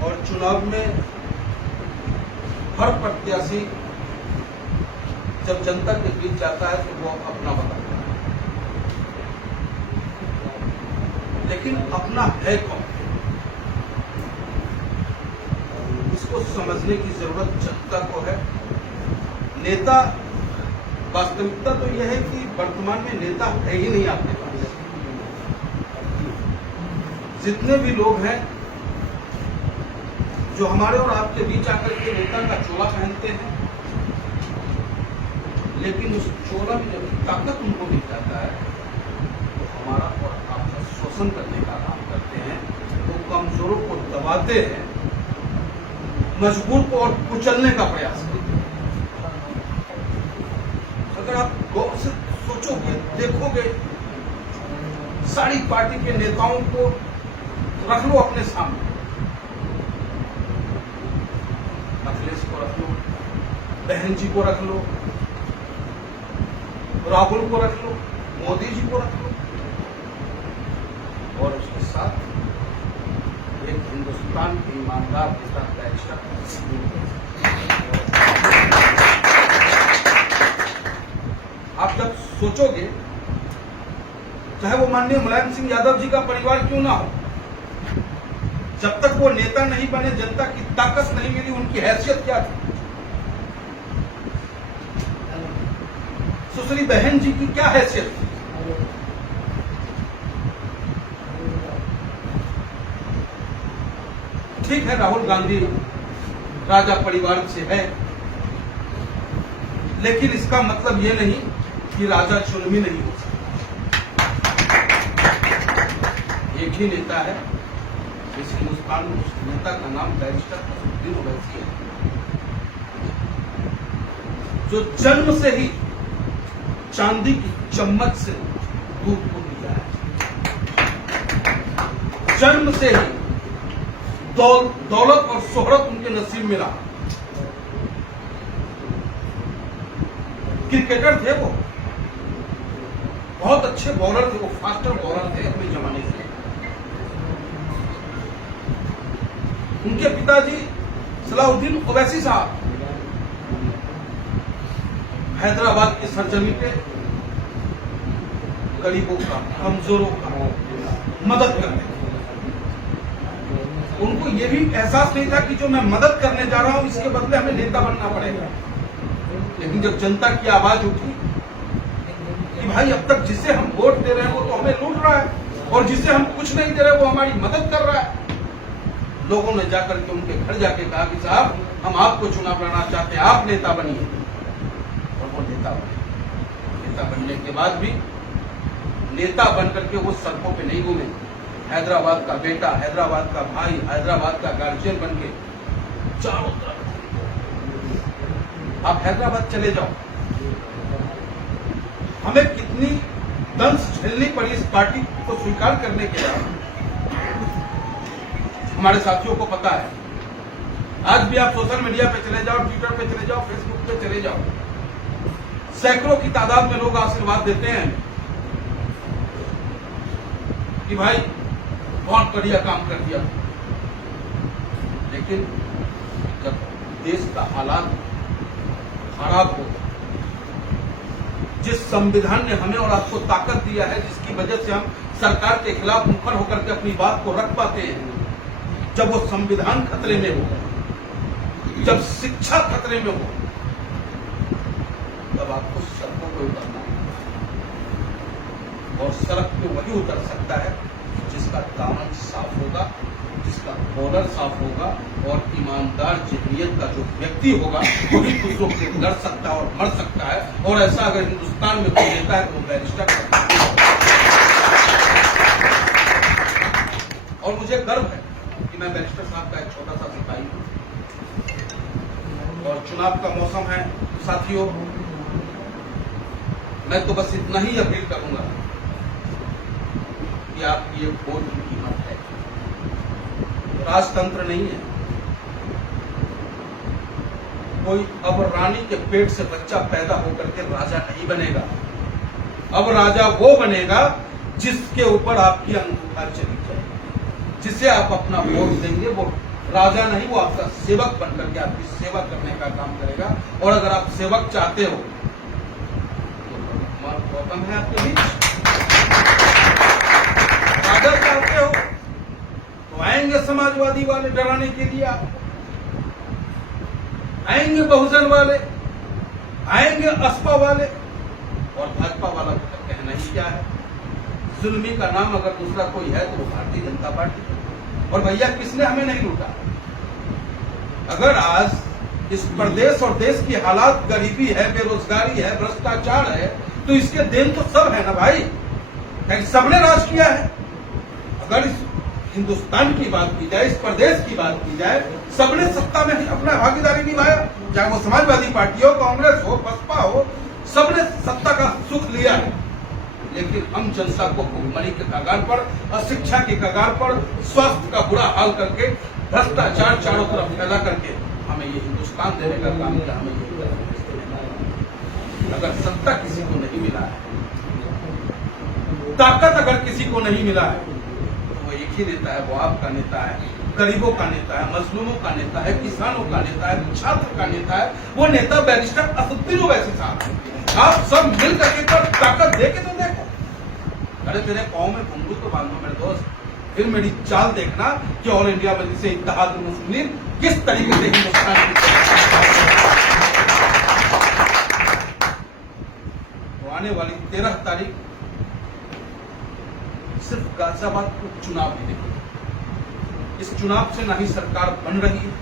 और चुनाव में हर प्रत्याशी जब जनता के बीच जाता है तो वो अपना बताता है, लेकिन अपना है कौन, इसको समझने की जरूरत जनता को है। नेता, वास्तविकता तो यह है कि वर्तमान में नेता है ही नहीं आपके पास। जितने भी लोग हैं जो हमारे और आपके बीच आकर के नेता का चोला पहनते हैं, लेकिन उस चोला में जब ताकत उनको मिल जाता है तो हमारा और आपका शोषण करने का काम करते हैं, तो कमजोरों को दबाते हैं, मजबूर को और कुचलने का प्रयास करते हैं। अगर आप गौर से सोचोगे, देखोगे, सारी पार्टी के नेताओं को रख लो अपने सामने, अखिलेश को रख लो, बहन जी को रख लो, राहुल को रख लो, मोदी जी को रख लो, और उसके साथ एक हिंदुस्तान के ईमानदार नेता बैरिस्टर। आप जब सोचोगे, चाहे वो माननीय मुलायम सिंह यादव जी का परिवार क्यों ना हो, जब तक वो नेता नहीं बने, जनता की ताकत नहीं मिली, उनकी हैसियत क्या थी। सुश्री बहन जी की क्या हैसियत थी। ठीक है, राहुल गांधी राजा परिवार से है, लेकिन इसका मतलब ये नहीं कि राजा जुल्मी नहीं हो सकता। एक ही नेता है इस हिंदुस्तान में, उस नेता का नाम बैरिस्टर असदुद्दीन ओवैसी है, जो जन्म से ही चांदी की चम्मच से दूध को पिया है, जन्म से ही दौलत और शोहरत उनके नसीब में रहा। क्रिकेटर थे वो, बहुत अच्छे बॉलर थे, वो फास्टर बॉलर थे अपने जमाने से। उनके पिताजी सलाउद्दीन ओवैसी साहब हैदराबाद की सरजमी पे गरीबों का, कमजोरों का मदद करते थे। उनको ये भी एहसास नहीं था कि जो मैं मदद करने जा रहा हूं, इसके बदले हमें नेता बनना पड़ेगा। लेकिन जब जनता की आवाज उठी कि भाई अब तक जिसे हम वोट दे रहे हैं वो तो हमें लूट रहा है, और जिसे हम कुछ नहीं दे रहे वो हमारी मदद कर रहा है, लोगों ने जाकर के उनके घर जाके कहा कि साहब हम आपको चुनाव लड़ना चाहते हैं, आप नेता बनिए। और वो नेता बने। नेता बनने के बाद भी नेता बनकर के वो सड़कों पे नहीं घूमे। हैदराबाद का बेटा, हैदराबाद का भाई, हैदराबाद का गार्जियन बन के चारों तरफ। आप हैदराबाद चले जाओ, हमें कितनी दंश झेलनी पड़ी इस पार्टी को स्वीकार करने के बाद, हमारे साथियों को पता है। आज भी आप सोशल मीडिया पे चले जाओ, ट्विटर पे चले जाओ, फेसबुक पे चले जाओ, सैकड़ों की तादाद में लोग आशीर्वाद देते हैं कि भाई बहुत बढ़िया काम कर दिया। लेकिन जब देश का हालात खराब हो, जिस संविधान ने हमें और आपको ताकत दिया है, जिसकी वजह से हम सरकार के खिलाफ मुखर होकर के अपनी बात को रख पाते हैं, जब वो संविधान खतरे में हो, जब शिक्षा खतरे में हो, तब आपको सड़कों पर उतरना है। और सड़क पे वही उतर सकता है जिसका दामन साफ होगा, जिसका कॉलर साफ होगा, और ईमानदार जिहनियत का जो व्यक्ति होगा वही दूसरों के लड़ सकता है और मर सकता है। और ऐसा अगर हिंदुस्तान में कोई नेता है तो वो बैरिस्टर है। और मुझे गर्व है कि मैं बैरिस्टर साहब का एक छोटा सा सिपाही हूं। और चुनाव का मौसम है साथियों, मैं तो बस इतना ही अपील करूंगा कि आपकी ये वोट की कीमत है। राजतंत्र नहीं है, कोई अब रानी के पेट से बच्चा पैदा होकर के राजा नहीं बनेगा। अब राजा वो बनेगा जिसके ऊपर आपकी अंगूठा चली जाए, जिसे आप अपना वोट देंगे, वो राजा नहीं, वो आपका सेवक बनकर के आपकी सेवा करने का काम करेगा। और अगर आप सेवक चाहते हो तो गौतम है आपके बीच, राजा चाहते हो तो आएंगे समाजवादी वाले डराने के लिए, आप आएंगे बहुजन वाले, आएंगे असपा वाले, और भाजपा वाला तो कहना ही क्या है। जुल्मी का नाम अगर दूसरा कोई है तो वो भारतीय जनता पार्टी। और भैया किसने हमें नहीं लूटा? अगर आज इस प्रदेश और देश की हालात गरीबी है, बेरोजगारी है, भ्रष्टाचार है, तो इसके देन तो सब है ना भाई, क्योंकि सबने राज किया है। अगर इस हिंदुस्तान की बात की जाए, इस प्रदेश की बात की जाए, सबने सत्ता में अपना भागीदारी निभाया, चाहे वो समाजवादी पार्टी हो, कांग्रेस हो, बसपा हो, सबने सत्ता का सुख लिया है। लेकिन हम जनता को भुखमरी के कगार पर, अशिक्षा के कगार पर, स्वास्थ्य का बुरा हाल करके, भ्रष्टाचार चारों तरफ फैला करके हमें ये हिंदुस्तान देने का काम किया। हमें ये अगर सत्ता किसी को नहीं मिला है, ताकत अगर किसी को नहीं मिला है, तो वो एक ही नेता है, वो आपका नेता है, गरीबों का नेता है, मजलूमों का नेता है, किसानों का नेता है, छात्र का नेता है। वो नेता बैरिस्टर असदुद्दीन ओवैसी साहब। आप सब मिल करके ताकत दे के तो देखो। अरे तेरे पाँव में घुंघरू तो बांधो मेरे दोस्त, फिर मेरी चाल देखना कि ऑल इंडिया मजलिस इत्तेहाद मुस्लिमीन किस तरीके से हिंदुस्तान की तो आने वाली 13 तारीख सिर्फ गाजियाबाद उपचुनाव भी नहीं, इस चुनाव से ना ही सरकार बन रही है,